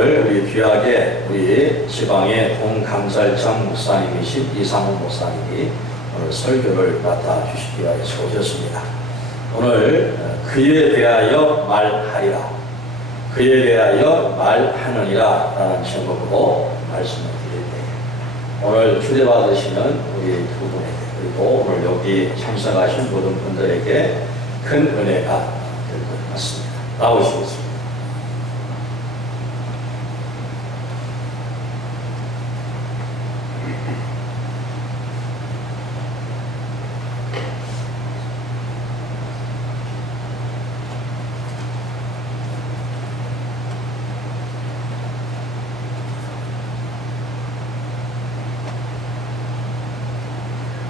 우리 귀하게 우리 지방의 동감살청 목사님이신 이상훈 목사님이 오늘 설교를 맡아주시기 위하여 오셨습니다. 오늘 그에 대하여 말하리라, 그에 대하여 말하느니라 라는 제목으로 말씀을 드릴 때에 오늘 초대받으시는 우리 두 분에게, 그리고 오늘 여기 참석하신 모든 분들에게 큰 은혜가 될 것 같습니다. 나오시겠습니다.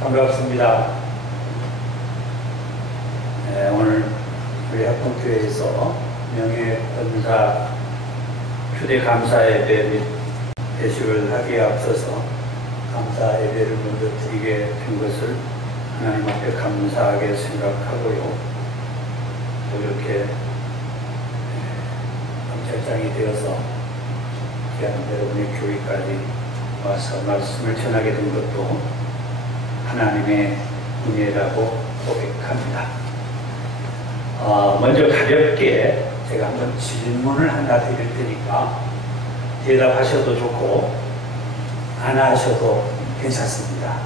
반갑습니다. 오늘 우리 합동교회에서 명예검사 추대감사 예배 및 대식을 하기에 앞서서 감사 예배를 먼저 드리게 된 것을 하나님 앞에 감사하게 생각하고요. 또 이렇게 감찰장이 되어서 귀한 여러분의 교회까지 와서 말씀을 전하게 된 것도 하나님의 은혜라고 고백합니다. 먼저 가볍게 제가 한번 질문을 하나 드릴 테니까 대답하셔도 좋고 안 하셔도 괜찮습니다.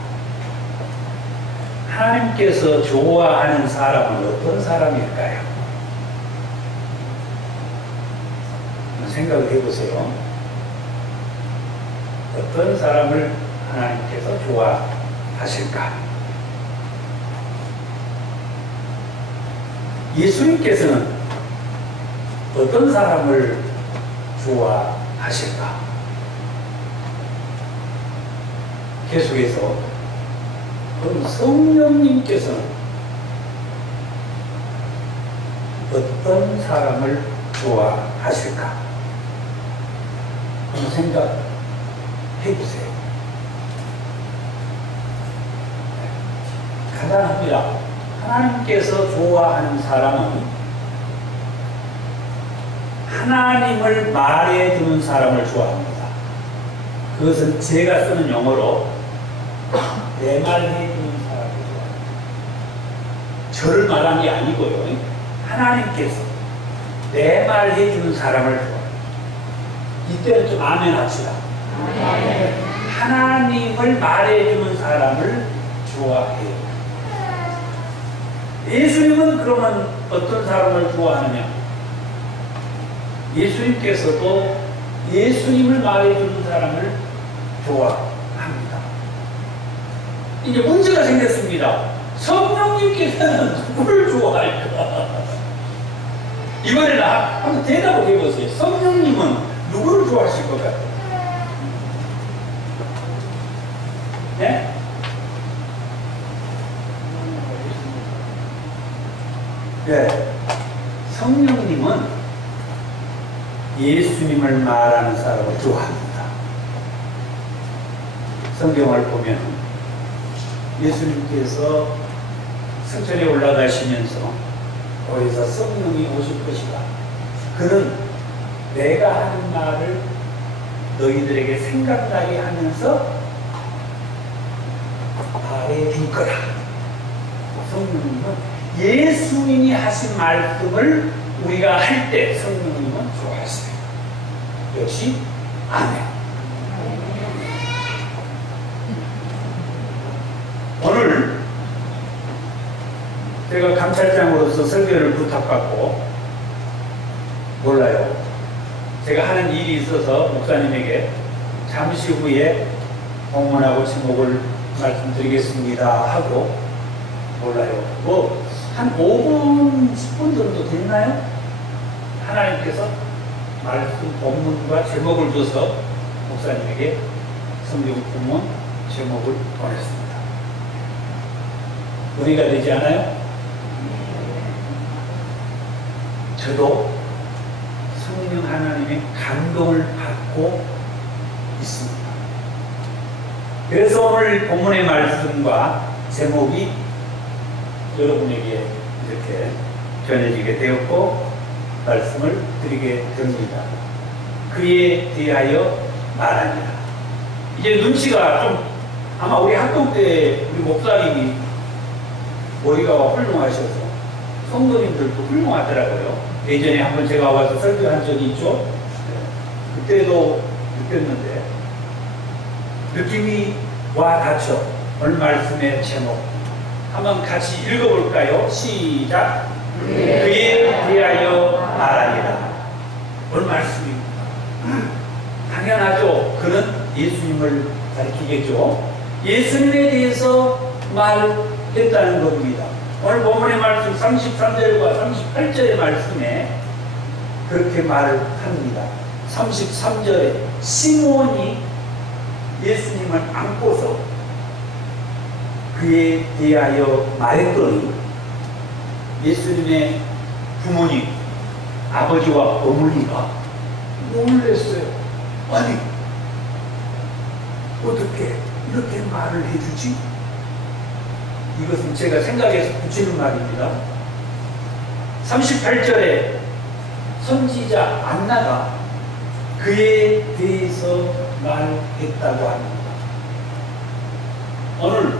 하나님께서 좋아하는 사람은 어떤 사람일까요? 생각을 해보세요. 어떤 사람을 하나님께서 좋아하실까? 예수님께서는 어떤 사람을 좋아하실까? 계속해서 그럼 성령님께서는 어떤 사람을 좋아하실까? 한번 생각해 보세요. 간단합니다. 하나님께서 좋아하는 사람은 하나님을 말해주는 사람을 좋아합니다. 그것은 제가 쓰는 용어로 내 말 해주는 사람을 좋아합니다. 저를 말한 게 아니고요. 하나님께서 내 말 해주는 사람을 좋아합니다. 이때는 좀 아멘 합시다. 하나님을 말해주는 사람을 좋아해요. 예수님은 그러면 어떤 사람을 좋아하느냐? 예수님께서도 예수님을 말해주는 사람을 좋아합니다. 이제 문제가 생겼습니다. 성령님께서는 누구를 좋아할까? 이번에는 한번 대답을 해보세요. 성령님은 누구를 좋아하실 것 같아요? 네? 네, 성령님은 예수님을 말하는 사람을 좋아합니다. 성경을 보면 예수님께서 성전에 올라가시면서 거기서 성령이 오실 것이다. 그는 내가 하는 말을 너희들에게 생각나게 하면서 말해줄 거다. 성령님은 예수님이 하신 말씀을 우리가 할 때 성령님은 좋아하세요. 역시 아멘. 오늘 제가 감찰장으로서 설교를 부탁받고, 몰라요, 제가 하는 일이 있어서 목사님에게 잠시 후에 공문하고 제목을 말씀드리겠습니다 하고, 몰라요, 한 5분, 10분 정도 됐나요? 하나님께서 말씀 본문과 제목을 줘서 목사님에게 성경 본문 제목을 보냈습니다. 은혜가 되지 않아요? 저도 성령 하나님의 감동을 받고 있습니다. 그래서 오늘 본문의 말씀과 제목이 여러분에게 이렇게 전해지게 되었고 말씀을 드리게 됩니다. 그에 대하여 말하니라. 이제 눈치가 좀 아마 우리 학동 때 우리 목사님이 머리가 훌륭하셔서 성도님들도 훌륭하더라고요. 예전에 한번 제가 와서 설교한 적이 있죠. 그때도 느꼈는데 느낌이 와 닿죠. 오늘 말씀의 제목 한번 같이 읽어볼까요? 시작. 그에 대하여 말하니라. 오늘 말씀입니다. 당연하죠. 그는 예수님을 가리키겠죠. 예수님에 대해서 말했다는 겁니다. 오늘 본문의 말씀 33절과 38절의 말씀에 그렇게 말을 합니다. 33절에 시몬이 예수님을 안고서 그에 대하여 말했더니 예수님의 부모님, 아버지와 어머니가 놀랐어요. 아니, 어떻게 이렇게 말을 해주지? 이것은 제가 생각해서 붙이는 말입니다. 38절에 선지자 안나가 그에 대해서 말했다고 합니다. 오늘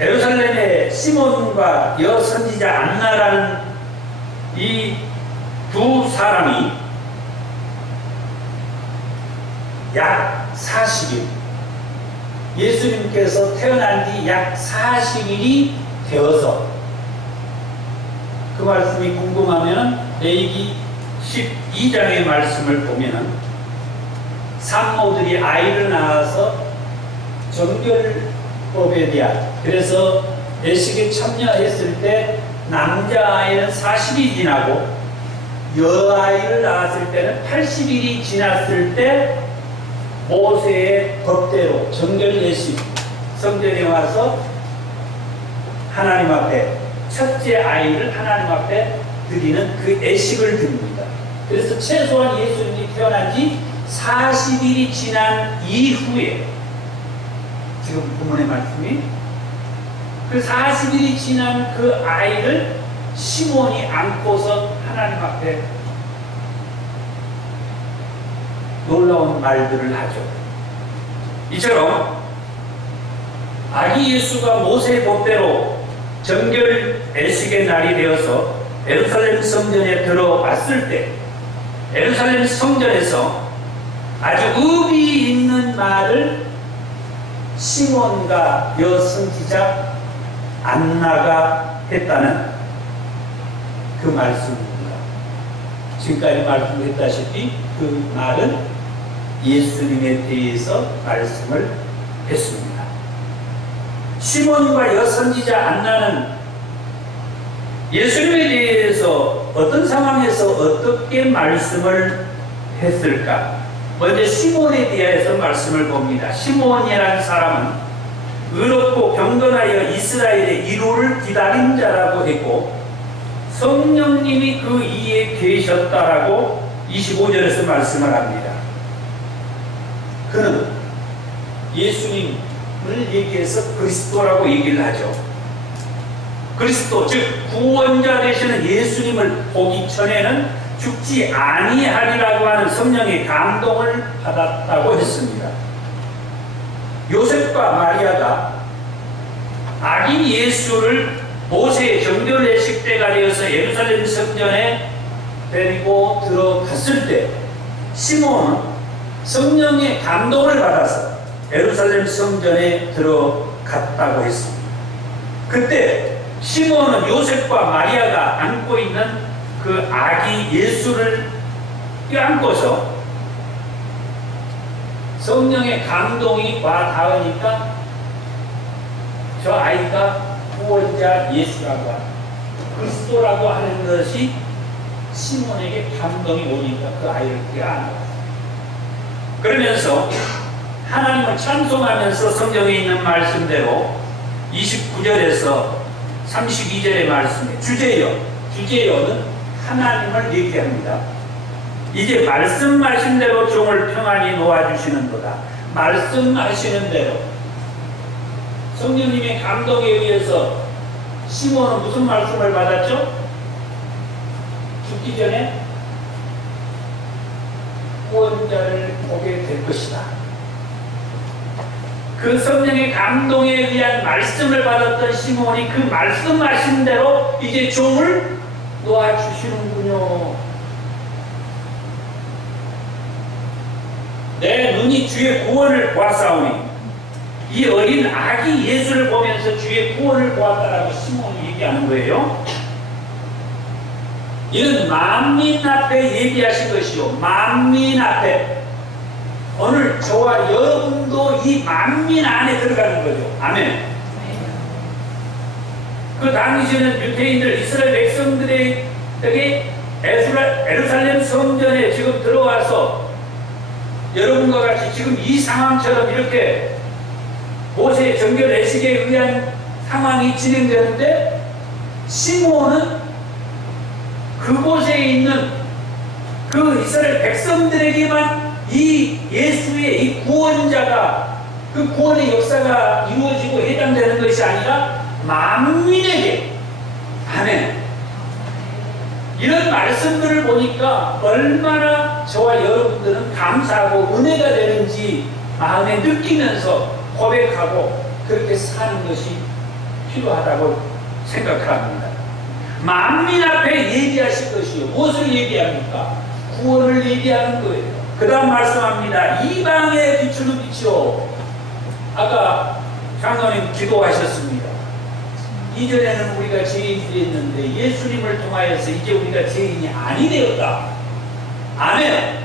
예루살렘의 시몬과 여선지자 안나라는 이 두 사람이 약 40일, 예수님께서 태어난 지 약 40일이 되어서 그 말씀이 궁금하면 레위기 12장의 말씀을 보면은 산모들이 아이를 낳아서 정결법에 대한, 그래서 내식에 참여했을 때 남자아이는 40일이 지나고 여아이를 낳았을 때는 80일이 지났을 때 모세의 법대로 정결 예식 성전에 와서 하나님 앞에 첫째 아이를 하나님 앞에 드리는 그 예식을 드립니다. 그래서 최소한 예수님이 태어난 지 40일이 지난 이후에 지금 본문의 말씀이 그 40일이 지난 그 아이를 시몬이 안고서 하나님 앞에 놀라운 말들을 하죠. 이처럼 아기 예수가 모세의 법대로 정결 예식의 날이 되어서 예루살렘 성전에 들어왔을 때 예루살렘 성전에서 아주 의미 있는 말을 시몬과 여선지자 안나가 했다는 그 말씀입니다. 지금까지 말씀드렸다시피 그 말은 예수님에 대해서 말씀을 했습니다. 시몬과 여선지자 안나는 예수님에 대해서 어떤 상황에서 어떻게 말씀을 했을까? 먼저 시몬에 대해서 말씀을 봅니다. 시몬이라는 사람은 의롭고 경건하여 이스라엘의 이루를 기다린 자라고 했고 성령님이 그 이에 계셨다라고 25절에서 말씀을 합니다. 그는 예수님을 얘기해서 그리스도라고 얘기를 하죠. 그리스도, 즉 구원자 되시는 예수님을 보기 전에는 죽지 아니하리라고 하는 성령의 감동을 받았다고 했습니다. 요셉과 마리아가 아기 예수를 모세의 정결 예식 때가 되어서 예루살렘 성전에 데리고 들어갔을 때 시몬은 성령의 감동을 받아서 예루살렘 성전에 들어갔다고 했습니다. 그때 시몬은 요셉과 마리아가 안고 있는 그 아기 예수를 껴안고서 성령의 감동이 와 닿으니까 저 아이가 구원자 예수라고 하는 그리스도라고 하는 것이 시몬에게 감동이 오니까 그 아이를 껴안았어요. 그러면서 하나님을 찬송하면서 성경에 있는 말씀대로 29절에서 32절의 말씀에 주제어는 하나님을 얘기합니다. 이제 말씀하신 대로 종을 평안히 놓아주시는도다. 말씀하시는 대로 성령님의 감동에 의해서 시몬은 무슨 말씀을 받았죠? 죽기 전에 구원자를 보게 될 것이다. 그 성령의 감동에 의한 말씀을 받았던 시몬이 그 말씀하신 대로 이제 종을 놓아주시는군요. 내 눈이 주의 구원을 보았사오니, 이 어린 아기 예수를 보면서 주의 구원을 보았다라고 시몬이 얘기하는 거예요. 이는 만민 앞에 얘기하신 것이요, 만민 앞에. 오늘 저와 여러분도 이 만민 안에 들어가는 거죠. 아멘. 그 당시에는 유대인들, 이스라엘 백성들에게 예루살렘 성전에 지금 들어와서 여러분과 같이 지금 이 상황처럼 이렇게 모세의 정결 예식에 의한 상황이 진행되는데, 시몬은 그곳에 있는 그 이스라엘 백성들에게만 이 예수의 이 구원자가, 그 구원의 역사가 이루어지고 해당되는 것이 아니라 만민에게. 아멘. 이런 말씀들을 보니까 얼마나 저와 여러분들은 감사하고 은혜가 되는지 마음에 느끼면서 고백하고 그렇게 사는 것이 필요하다고 생각합니다. 만민 앞에 얘기하실 것이요. 무엇을 얘기합니까? 구원을 얘기하는 거예요. 그 다음 말씀합니다. 이방에 비추는 빛이요. 아까 장로님 기도하셨습니다. 이전에는 우리가 죄인들이었는데 예수님을 통하여서 이제 우리가 죄인이 아니 되었다. 아멘.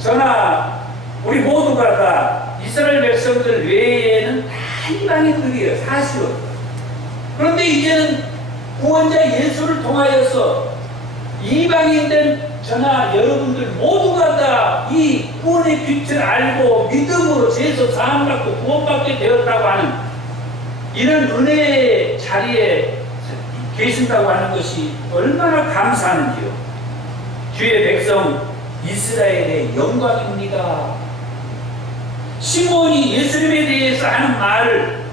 저나 우리 모두가 다 이스라엘 백성들 외에는 다 이방인들이에요. 사실은. 그런데 이제는 구원자 예수를 통하여서 이방인된 저나 여러분들 모두가 다 이 구원의 빛을 알고 믿음으로 죄에서 사함받고 구원받게 되었다고 하는 이런 은혜의 자리에 계신다고 하는 것이 얼마나 감사하는지요. 주의 백성 이스라엘의 영광입니다. 시몬이 예수님에 대해서 하는 말을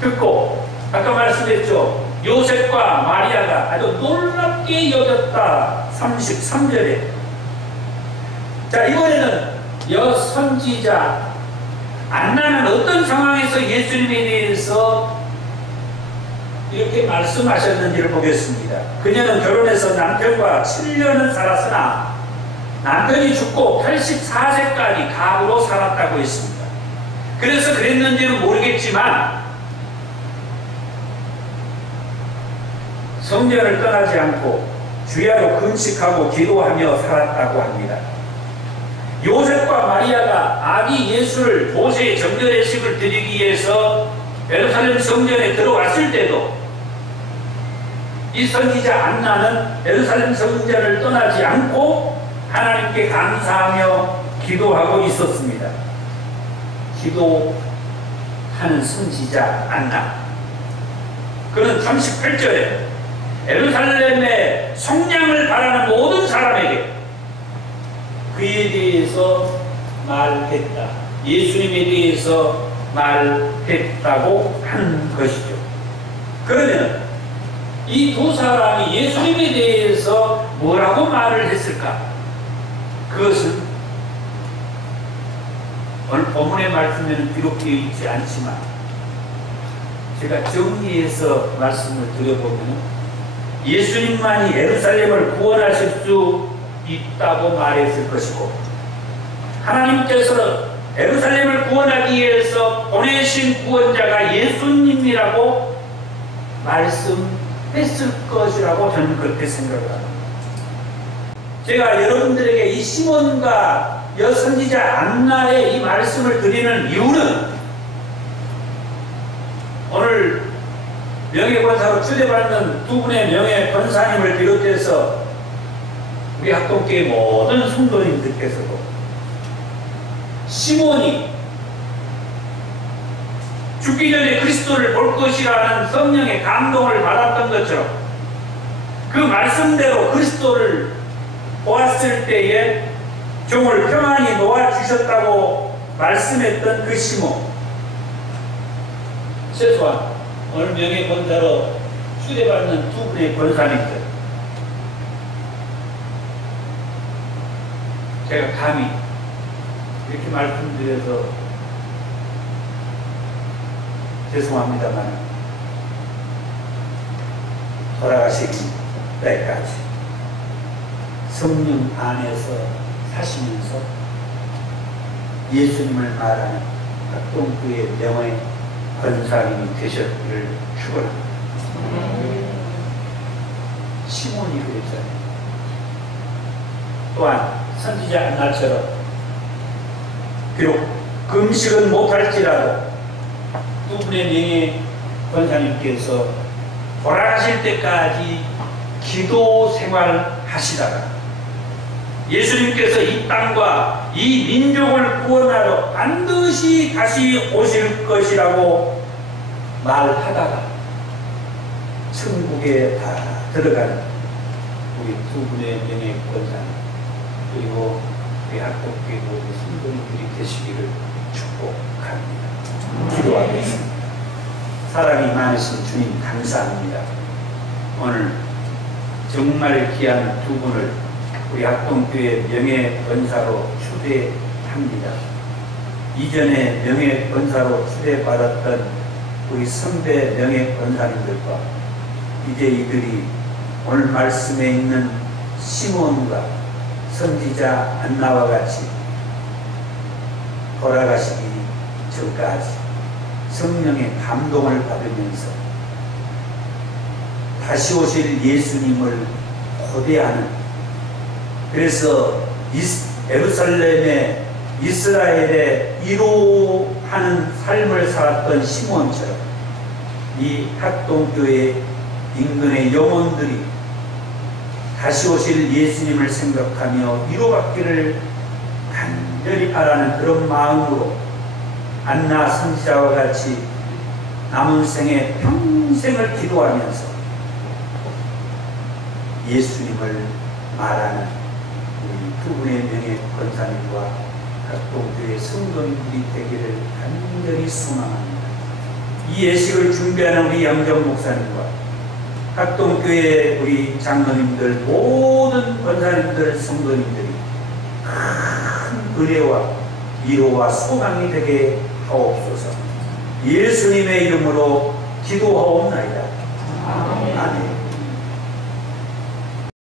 듣고 아까 말씀했죠. 요셉과 마리아가 아주 놀랍게 여겼다. 33절에. 자, 이번에는 여선지자 안나는 어떤 상황에서 예수님에 대해서 이렇게 말씀하셨는지를 보겠습니다. 그녀는 결혼해서 남편과 7년을 살았으나 남편이 죽고 84세까지 가부로 살았다고 했습니다. 그래서 그랬는지는 모르겠지만 성전을 떠나지 않고 주야로 금식하고 기도하며 살았다고 합니다. 요셉과 마리아가 아기 예수를 모세의 정결 예식을 드리기 위해서 예루살렘 성전에 들어왔을 때도 이 선지자 안나는 예루살렘 성전을 떠나지 않고 하나님께 감사하며 기도하고 있었습니다. 기도하는 선지자 안나. 그는 38절에 예루살렘의 성량을 바라는 모든 사람에게 그에 대해서 말했다. 예수님에 대해서 말했다고 하는 것이죠. 그러면 이 두 사람이 예수님에 대해서 뭐라고 말을 했을까? 그것은 오늘 본문의 말씀에는 기록되어 있지 않지만 제가 정리해서 말씀을 드려보면 예수님만이 예루살렘을 구원하실 수 있다고 말했을 것이고 하나님께서 예루살렘을 구원하기 위해서 보내신 구원자가 예수님이라고 말씀했을 것이라고 저는 그렇게 생각합니다. 제가 여러분들에게 이 시몬과 여선지자 안나의 이 말씀을 드리는 이유는 오늘 명예권사로 초대받는 두 분의 명예권사님을 비롯해서 우리 학동교회 모든 성도님들께서도 시몬이 죽기 전에 그리스도를 볼 것이라는 성령의 감동을 받았던 것처럼 그 말씀대로 그리스도를 보았을 때에 종을 평안히 놓아주셨다고 말씀했던 그 시몬, 최소한 오늘 명예권사로 추대받는 두 분의 권사님들 제가 감히 이렇게 말씀드려서 죄송합니다만 돌아가시기 때까지 성령 안에서 사시면서 예수님을 말하는 학동교의 명예 권사님이 되셨기를 축원합니다. 시몬이 그랬잖아요. 또한 선지자 안나처럼 비록 금식은 못할지라도 두 분의 명예 권사님께서 돌아가실 때까지 기도 생활하시다가 예수님께서 이 땅과 이 민족을 구원하러 반드시 다시 오실 것이라고 말하다가 천국에 다 들어가는 우리 두 분의 명예 권사님 그리고 우리 학동교회 모든 성도님들이 되시기를 축복합니다. 기도하겠습니다. 사랑이 많으신 주님 감사합니다. 오늘 정말 귀한 두 분을 우리 학동교회 명예 권사로 추대합니다. 이전에 명예 권사로 추대받았던 우리 선배 명예 권사님들과 이제 이들이 오늘 말씀에 있는 시몬과 선지자 안나와 같이 돌아가시기 전까지 성령의 감동을 받으면서 다시 오실 예수님을 고대하는, 그래서 예루살렘의 이스라엘의 위로하는 삶을 살았던 시몬처럼 이 학동교회 인근의 영혼들이 다시 오실 예수님을 생각하며 위로받기를 간절히 바라는 그런 마음으로 안나 선지자와 같이 남은 생에 평생을 기도하면서 예수님을 말하는 우리 두 분의 명예 권사님과 학동교회 성도님들이 되기를 간절히 소망합니다. 이 예식을 준비하는 우리 양정 목사님과 학동교회 우리 장로님들 모든 권사님들 성도님들이 큰 은혜와 위로와 소망이 되게 하옵소서. 예수님의 이름으로 기도하옵나이다.